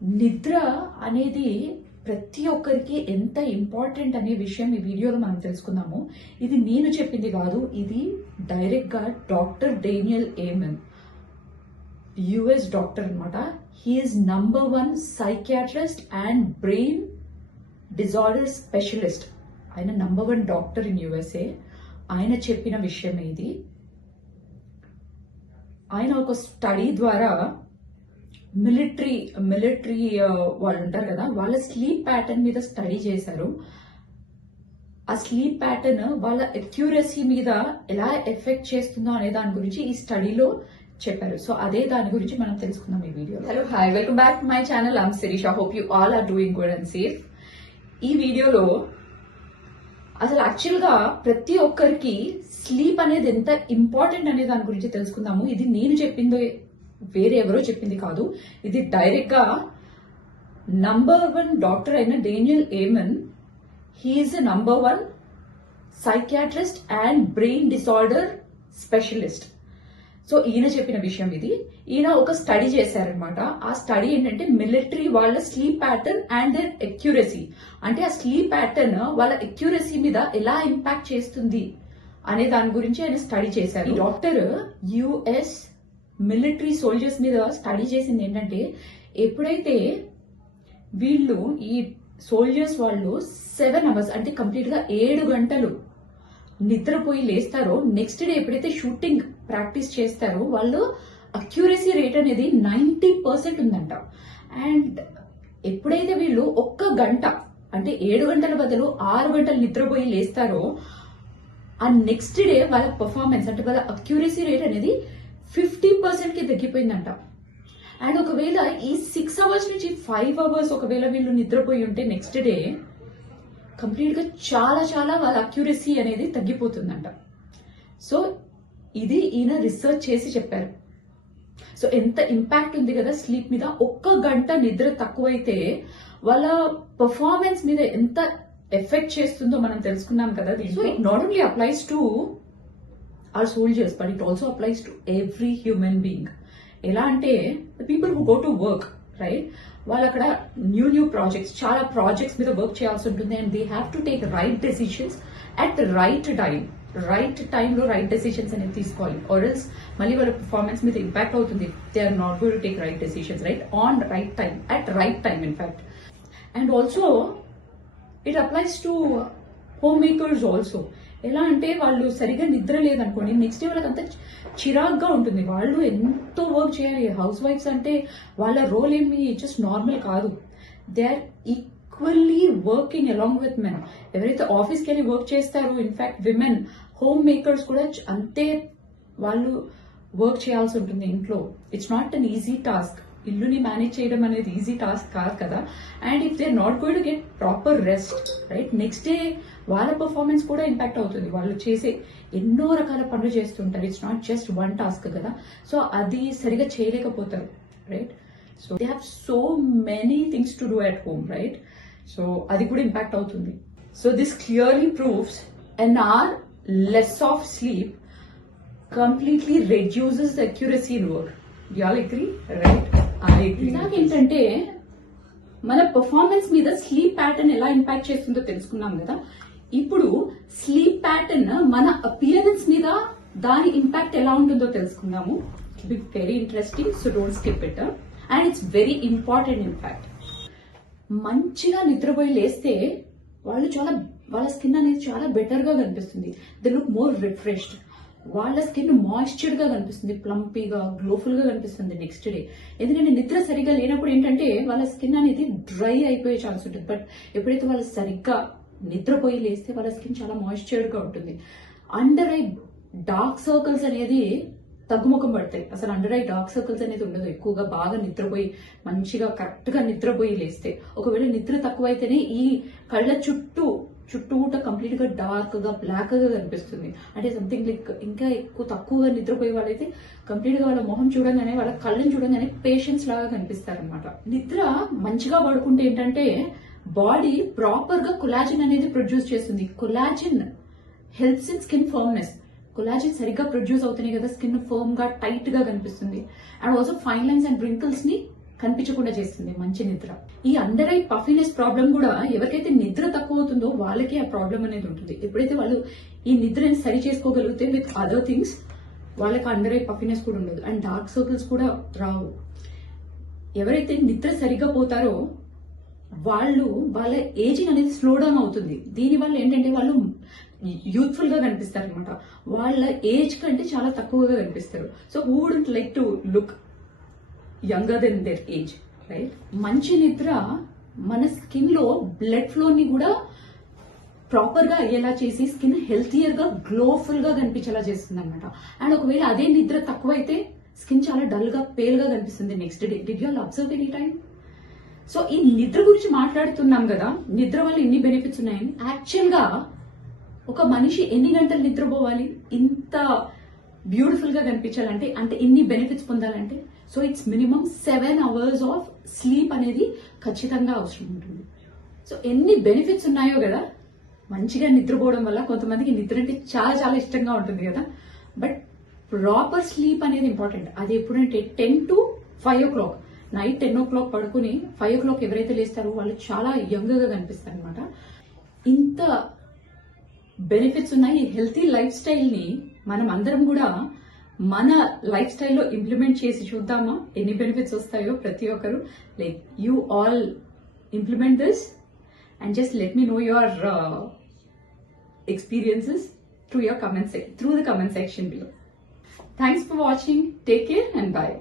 నిద్ర అనేది ప్రతి ఒక్కరికి ఎంత ఇంపార్టెంట్ అనే విషయం ఈ వీడియోలో మనం తెలుసుకుందాము. ఇది నేను చెప్పింది కాదు, ఇది డైరెక్ట్ గా doctor Daniel Amen, US doctor అనమాట. He's #1 psychiatrist and brain disorder specialist. ఆయన #1 డాక్టర్ ఇన్ యుఎస్ఏ. ఆయన చెప్పిన విషయం ఇది. ఆయన ఒక స్టడీ ద్వారా మిలిటరీ వాళ్ళు ఉంటారు కదా, వాళ్ళ స్లీప్ ప్యాటర్న్ మీద స్టడీ చేశారు. ఆ స్లీప్ ప్యాటర్న్ వాళ్ళ అక్యూరసీ మీద ఎలా ఎఫెక్ట్ చేస్తుందో అనే దాని గురించి ఈ స్టడీలో చెప్పారు. సో అదే దాని గురించి మనం తెలుసుకుందాం ఈ video. Hello, hi, welcome back to my channel. I'm Sirisha. Hope you all are doing good and safe. ఈ వీడియోలో అసలు యాక్చువల్ గా ప్రతి ఒక్కరికి స్లీప్ అనేది ఎంత ఇంపార్టెంట్ అనే దాని గురించి తెలుసుకుందాము. ఇది నేను చెప్పింది, వేరే ఎవరో చెప్పింది కాదు. ఇది డైరెక్ట్ గా #1 డాక్టర్ అయిన Daniel Amen. He's #1 psychiatrist and brain disorder specialist. So ఈయన చెప్పిన విషయం ఇది. ఈయన ఒక స్టడీ చేశారనమాట. ఆ స్టడీ ఏంటంటే మిలిటరీ వాళ్ళ sleep pattern and their accuracy, అంటే ఆ స్లీప్ ప్యాటర్న్ వాళ్ళ అక్యూరసీ మీద ఎలా ఇంపాక్ట్ చేస్తుంది అనే దాని గురించి ఆయన స్టడీ చేశారు. ఈ డాక్టర్ యుఎస్ మిలిటరీ సోల్జర్స్ మీద స్టడీ చేసింది ఏంటంటే, ఎప్పుడైతే వీళ్ళు ఈ సోల్జర్స్ వాళ్ళు 7 hours అంటే కంప్లీట్ గా 7 గంటలు నిద్రపోయి లేస్తారో, నెక్స్ట్ డే ఎప్పుడైతే షూటింగ్ ప్రాక్టీస్ చేస్తారో వాళ్ళు అక్యూరసీ రేట్ అనేది 90% ఉందంట. అండ్ ఎప్పుడైతే వీళ్ళు 1 గంట అంటే 7 గంటల బదులు 6 గంటలు నిద్రపోయి లేస్తారో, ఆ నెక్స్ట్ డే వాళ్ళ పర్ఫార్మెన్స్ అంటే వాళ్ళ అక్యూరసీ రేట్ అనేది 50% కి తగ్గిపోయిందంట. అండ్ ఒకవేళ ఈ 6 hours నుంచి 5 hours ఒకవేళ వీళ్ళు నిద్రపోయి ఉంటే నెక్స్ట్ డే కంప్లీట్ గా చాలా వాళ్ళ అక్యూరసీ అనేది తగ్గిపోతుందంట. సో ఇది ఈయన రీసెర్చ్ చేసి చెప్పారు. సో ఎంత ఇంపాక్ట్ ఉంది కదా స్లీప్ మీద. 1 గంట నిద్ర తక్కువైతే వాళ్ళ పర్ఫార్మెన్స్ మీద ఎంత ఎఫెక్ట్ చేస్తుందో మనం తెలుసుకున్నాం కదా. So it not only applies to our soldiers, but it also applies to every human being. ఎలా అంటే the people who go to work, right? వాళ్ళు అక్కడ న్యూ ప్రాజెక్ట్స్, చాలా ప్రాజెక్ట్స్ మీద వర్క్ చేయాల్సి ఉంటుంది. And they have to take right decisions at right టైంలో right decisions అనేది తీసుకోవాలి. ఆర్ఎల్స్ మళ్ళీ వాళ్ళ పర్ఫార్మెన్స్ మీద ఇంపాక్ట్ అవుతుంది. They are not going to take right decisions, right, on right time, at right time in fact. And also it applies to home makers also. ఎలా అంటే వాళ్ళు సరిగా నిద్ర లేదనుకోండి, నెక్స్ట్ డే వాళ్ళకి అంత చిరాగ్గా ఉంటుంది. వాళ్ళు ఎంతో వర్క్ చేయాలి. హౌస్ వైఫ్స్ అంటే వాళ్ళ రోల్ ఏమి జస్ట్ నార్మల్ కాదు. They are equally working along with men. ఎవరైతే ఆఫీస్కి వెళ్ళి వర్క్ చేస్తారో, ఇన్ఫాక్ట్ విమెన్ హోమ్ మేకర్స్ కూడా అంతే వాళ్ళు వర్క్ చేయాల్సి ఉంటుంది ఇంట్లో. It's not an easy task. ఇల్లుని మేనేజ్ చేయడం అనేది ఈజీ టాస్క్ కాదు కదా. And if they are not going to get proper rest, right, next day వాళ్ళ పర్ఫార్మెన్స్ కూడా ఇంపాక్ట్ అవుతుంది. వాళ్ళు చేసే ఎన్నో రకాల పనులు చేస్తుంటారు. It's not just one task కదా. సో అది సరిగా చేయలేకపోతారు, right. So they have so many things to do at home, right. So అది కూడా ఇంపాక్ట్ అవుతుంది. So this clearly proves an hour less of sleep completely reduces the accuracy in work. Do you all agree? Right? ఏంటంటే మన performance మీద sleep pattern ఎలా impact చేస్తుందో తెలుసుకున్నాం కదా. ఇప్పుడు స్లీప్ ప్యాటర్న్ మన అపియరెన్స్ మీద దాని ఇంపాక్ట్ ఎలా ఉంటుందో తెలుసుకుందాము. It be very interesting, so don't skip it. And it's very important in fact. మంచిగా నిద్రపోయి లేస్తే వాళ్ళ స్కిన్ అనేది చాలా బెటర్ గా కనిపిస్తుంది. They look more refreshed. వాళ్ళ స్కిన్ మాయిశ్చర్డ్ గా కనిపిస్తుంది, ప్లంపీగా, గ్లోఫుల్ గా కనిపిస్తుంది నెక్స్ట్ డే. ఎందుకంటే నిద్ర సరిగ్గా లేనప్పుడు ఏంటంటే వాళ్ళ స్కిన్ అనేది డ్రై అయిపోయే ఛాన్స్ ఉంటుంది. బట్ ఎప్పుడైతే వాళ్ళు సరిగ్గా నిద్రపోయి లేస్తే వాళ్ళ స్కిన్ చాలా మాయిశ్చర్డ్ గా ఉంటుంది. అండర్ ఐ డార్క్ సర్కిల్స్ అనేది తగ్గుముఖం పడతాయి. అసలు అండర్ ఐ డార్క్ సర్కిల్స్ అనేది ఉండదు ఎక్కువగా బాగా నిద్రపోయి మంచిగా కరెక్ట్ గా నిద్రపోయి లేస్తే. ఒకవేళ నిద్ర తక్కువైతేనే ఈ కళ్ళ చుట్టూట కంప్లీట్ గా డార్క్ గా బ్లాక్ గా కనిపిస్తుంది. అంటే సంథింగ్ లైక్ ఇంకా తక్కువగా నిద్రపోయే వాళ్ళైతే కంప్లీట్ గా వాళ్ళ మొహం చూడంగానే, వాళ్ళ కళ్ళని చూడంగానే పేషెంట్స్ లాగా కనిపిస్తారనమాట. నిద్ర మంచిగా పడుకుంటే ఏంటంటే బాడీ ప్రాపర్ గా కొలాజిన్ అనేది ప్రొడ్యూస్ చేస్తుంది. Collagen helps in skin firmness. Collagen సరిగ్గా ప్రొడ్యూస్ అవుతున్నాయి కదా, స్కిన్ ఫర్మ్ గా టైట్ గా కనిపిస్తుంది. And also fine lines and wrinkles ని కనిపించకుండా చేస్తుంది మంచి నిద్ర. ఈ అండర్ ఐ పఫినెస్ ప్రాబ్లం కూడా ఎవరికైతే నిద్ర తక్కువ అవుతుందో వాళ్ళకే ఆ ప్రాబ్లం అనేది ఉంటుంది. ఎప్పుడైతే వాళ్ళు ఈ నిద్రని సరి చేసుకోగలిగితే విత్ అదర్ థింగ్స్ వాళ్ళకి అండర్ ఐ పఫినెస్ కూడా ఉండదు అండ్ డార్క్ సర్కిల్స్ కూడా రావు. ఎవరైతే నిద్ర సరిగ్గా పోతారో వాళ్ళ ఏజింగ్ అనేది స్లో డౌన్ అవుతుంది. దీనివల్ల ఏంటంటే వాళ్ళు యూత్ఫుల్ గా కనిపిస్తారు అనమాట. వాళ్ళ ఏజ్ కంటే చాలా తక్కువగా కనిపిస్తారు. So who wouldn't like to look younger than their age, right? మంచి నిద్ర మన స్కిన్ లో బ్లడ్ ఫ్లో ని కూడా ప్రాపర్ గా అయ్యేలా చేసి స్కిన్ హెల్తియర్ గా గ్లోఫుల్ గా కనిపించేలా చేస్తుంది అనమాట. అండ్ ఒకవేళ అదే నిద్ర తక్కువైతే స్కిన్ చాలా డల్ గా పేల్ గా కనిపిస్తుంది next day. Did you all observe any time? So ఈ నిద్ర గురించి మాట్లాడుతున్నాం కదా, నిద్ర వల్ల ఎన్ని బెనిఫిట్స్ ఉన్నాయని. యాక్చువల్ గా ఒక మనిషి ఎన్ని గంటలు నిద్రపోవాలి ఇంత బ్యూటిఫుల్ గా కనిపించాలంటే, అంటే ఇన్ని బెనిఫిట్స్ పొందాలంటే? So it's minimum 7 hours of sleep అనేది ఖచ్చితంగా అవసరం ఉంటుంది. సో ఎన్ని బెనిఫిట్స్ ఉన్నాయో కదా మంచిగా నిద్రపోవడం వల్ల. కొంతమందికి నిద్ర అంటే చాలా చాలా ఇష్టంగా ఉంటుంది కదా, బట్ ప్రాపర్ స్లీప్ అనేది ఇంపార్టెంట్. అది ఎప్పుడంటే 10 to 5 o'clock, నైట్ 10 o'clock పడుకుని 5 o'clock ఎవరైతే లేస్తారో వాళ్ళు చాలా యంగ్ గా కనిపిస్తారు అనమాట. ఇంత బెనిఫిట్స్ ఉన్నాయి. ఈ హెల్తీ లైఫ్ స్టైల్ ని మనం అందరం కూడా మన లైఫ్ స్టైల్లో ఇంప్లిమెంట్ చేసి చూద్దామా ఎన్ని బెనిఫిట్స్ వస్తాయో ప్రతి ఒక్కరు. Like you all implement this and just let me know your experiences through the comment section below. Thanks for watching. Take care and bye.